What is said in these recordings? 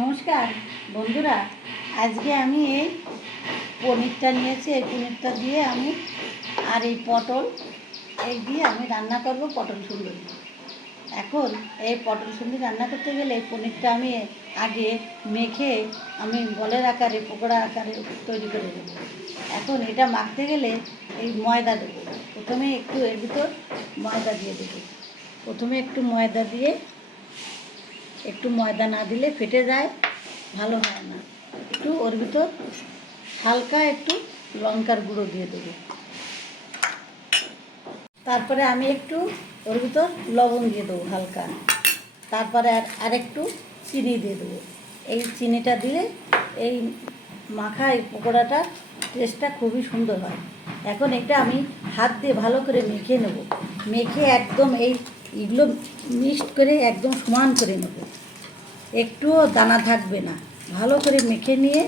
নমস্কার বন্ধুরা, আজকে আমি এই পনিরটা নিয়েছি। এই পনিরটা দিয়ে আমি আর এই পটল এই দিয়ে আমি রান্না করব পটল সুন্দরী। এখন এই পটল সুন্দরী রান্না করতে গেলে এই পনিরটা আমি আগে মেখে আমি বলের আকারে পকোড়া আকারে তৈরি করে দেব। এখন এটা মাখতে গেলে এই ময়দা দেবো। প্রথমে একটু এর ভিতর ময়দা দিয়ে দেবো। প্রথমে একটু ময়দা দিয়ে, একটু ময়দা না দিলে ফেটে যায়, ভালো হয় না। একটু ওর ভিতর হালকা একটু লঙ্কার গুঁড়ো দিয়ে দেবো। তারপরে আমি একটু ওর ভিতর লবণ দিয়ে দেবো হালকা। তারপরে আর একটু চিনি দিয়ে দেবো। এই চিনিটা দিলে এই মাখা এই পকোড়াটা টেস্টটা খুবই সুন্দর হয়। এখন এটা আমি হাত দিয়ে ভালো করে মেখে নেব। মেখে একদম এইগুলো মিক্সড করে একদম সমান করে নেব, একটুও দানা থাকবে না। ভালো করে মেখে নিয়ে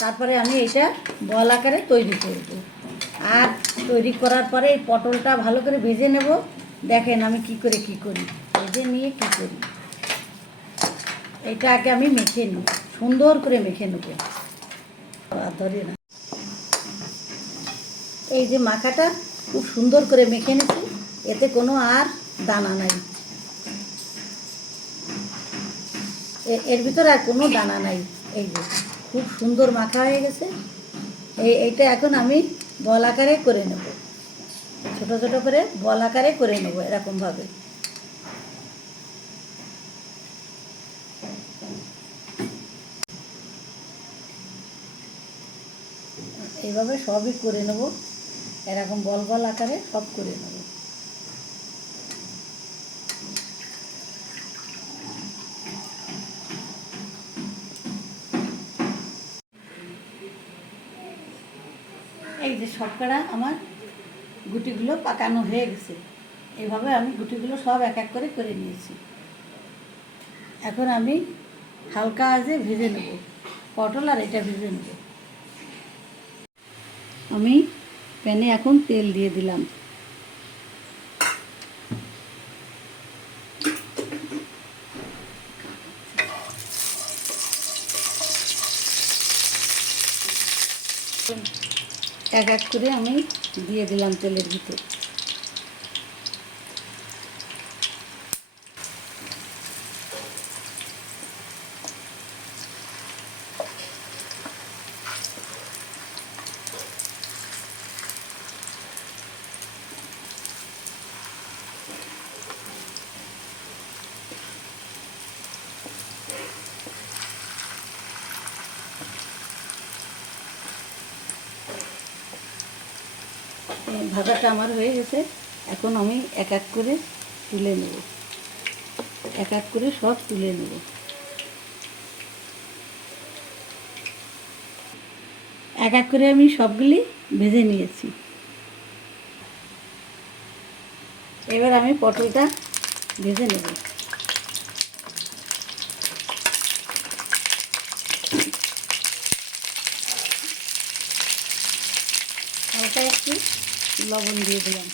তারপরে আমি এটা বল আকারে তৈরি করব। আর তৈরি করার পরে এই পটলটা ভালো করে ভেজে নেব। দেখেন আমি কি করি ভেজে নিয়ে কি করি। এটা আগে আমি মেখে নিই, সুন্দর করে মেখে নেব। আর ধরে না, এই যে মাখাটা খুব সুন্দর করে মেখে নিচ্ছি, এতে কোনো আর দানা নাই, এর ভিতরে আর কোনো দানা নাই। এই যে খুব সুন্দর মাখা হয়ে গেছে। এইটা এখন আমি বল আকারে করে নেব, ছোটো ছোটো করে বল আকারে করে নেব এরকমভাবে। এইভাবে সবই করে নেব, এরকম বল বল আকারে সব করে নেব। এই যে সবকটা আমার গুটিগুলো পাকানো হয়ে গেছে। এইভাবে আমি গুটিগুলো সব এক এক করে করে নিয়েছি। এখন আমি হালকা আঁচে ভেজে নেব পটল, আর এটা ভেজে নেব। আমি প্যানে এখন তেল দিয়ে দিলাম। এক এক করে আমি দিয়ে দিলাম তেলের ভিতর। ভাজাটা আমার হয়ে গেছে। এখন আমি এক এক করে তুলে নেব, এক এক করে সব তুলে নেব। এক এক করে আমি সবগুলি ভেজে নিয়েছি। এবার আমি পটলটা ভেজে নেব। হালকা একটু লবণ দিয়ে দিলাম।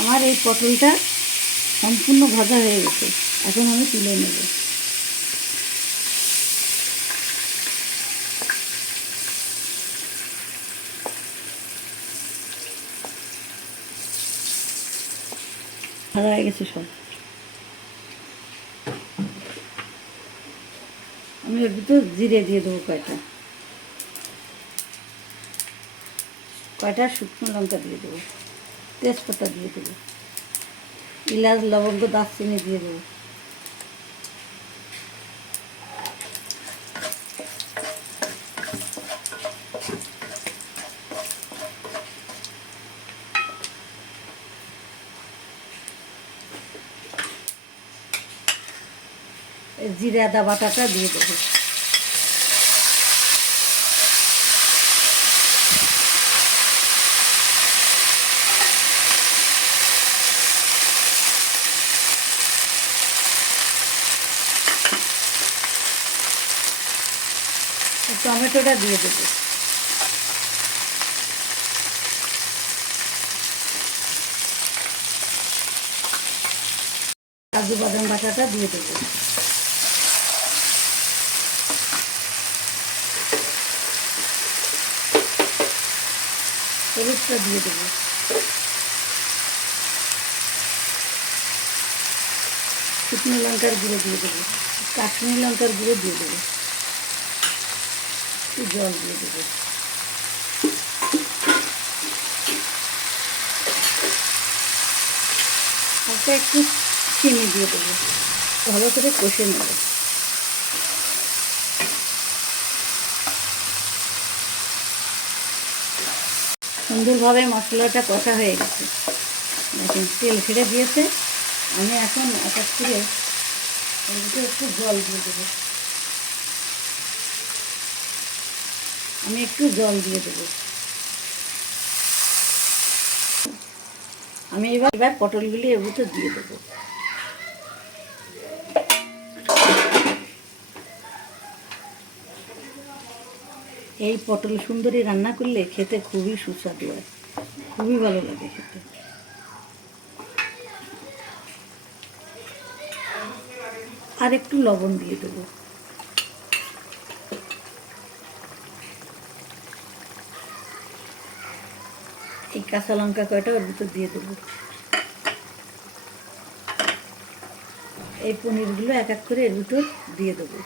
আমার এই পটলটা সম্পূর্ণ ভাজা হয়ে গেছে, এখন আমি তুলে নেব। ভাজা হয়ে গেছে সব। আমি এর ভিতর জিরে দিয়ে দেবো কয়টা শুকনো লঙ্কা দিয়ে দেবো, তেজপাতা দিয়ে দেবো, এলাচ লবঙ্গ দারচিনি দিয়ে দেবো। জিরে আদা বাটাটা দিয়ে দেবো। টমেটোটা দিয়ে দেবো। কাজু বাদাম বাটাটা দিয়ে দেবো। হলুদটা দিয়ে দেবো। শুকনো লঙ্কার গুঁড়ো দিয়ে দেবো। কাশ্মীরি লঙ্কার গুঁড়ো দিয়ে দেবো। একটু জল দিয়ে দেবো। হালকা একটু চিনি দিয়ে দেবো। ভালো করে কষে নেব। সুন্দরভাবে মশলাটা কষা হয়ে গেছে, দেখুন তেল ছেড়ে দিয়েছে। আমি এখন এক এক করে একটু জল দিয়ে দেবো। আমি একটু জল দিয়ে দেবো। আমি এবার পটলগুলি এর ভিতর দিয়ে দেবো। এই পটল সুন্দরী রান্না করলে খেতে খুবই সুস্বাদু হয়, খুবই ভালো লাগে খেতে। আর একটু লবণ দিয়ে দেবো। এই কাঁচা লঙ্কা কয়টা ওর ভিতর দিয়ে দেবো। এই পনিরগুলো এক এক করে এর ভিতর দিয়ে দেবো।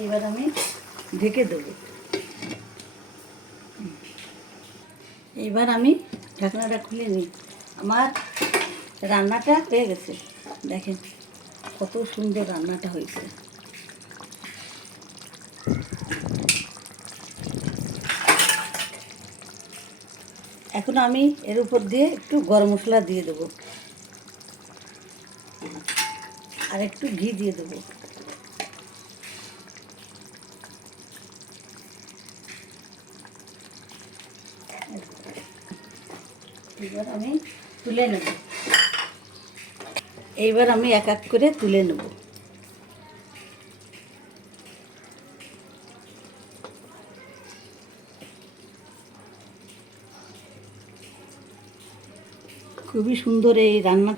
এইবার আমি ঢেকে দেবো। এইবার আমি ঢাকনাটা খুলে নিই। আমার রান্নাটা হয়ে গেছে, দেখেন কত সুন্দর রান্নাটা হয়েছে। এখন আমি এর উপর দিয়ে একটু গরম মশলা দিয়ে দেবো, আর একটু ঘি দিয়ে দেবো। এবার আমি তুলে নেব। এইবার আমি এক এক করে তুলে নেব। খুবই সুন্দর এই রান্না।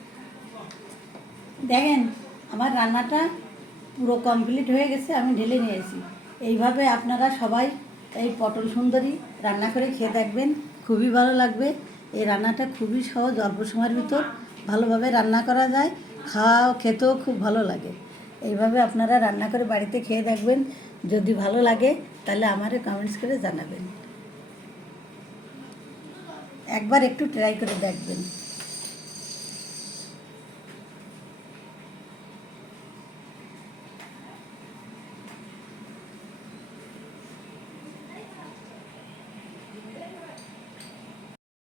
দেখেন আমার রান্নাটা পুরো কমপ্লিট হয়ে গেছে, আমি ঢেলে নিয়েছি। এইভাবে আপনারা সবাই এই পটল সুন্দরী রান্না করে খেয়ে দেখবেন, খুবই ভালো লাগবে। এই রান্নাটা খুবই সহজ, অল্প সময়ের ভিতর ভালোভাবে রান্না করা যায়, খেতেও খুব ভালো লাগে। এইভাবে আপনারা রান্না করে বাড়িতে খেয়ে দেখবেন। যদি ভালো লাগে তাহলে আমারে কমেন্টস করে জানাবেন। একবার একটু ট্রাই করে দেখবেন।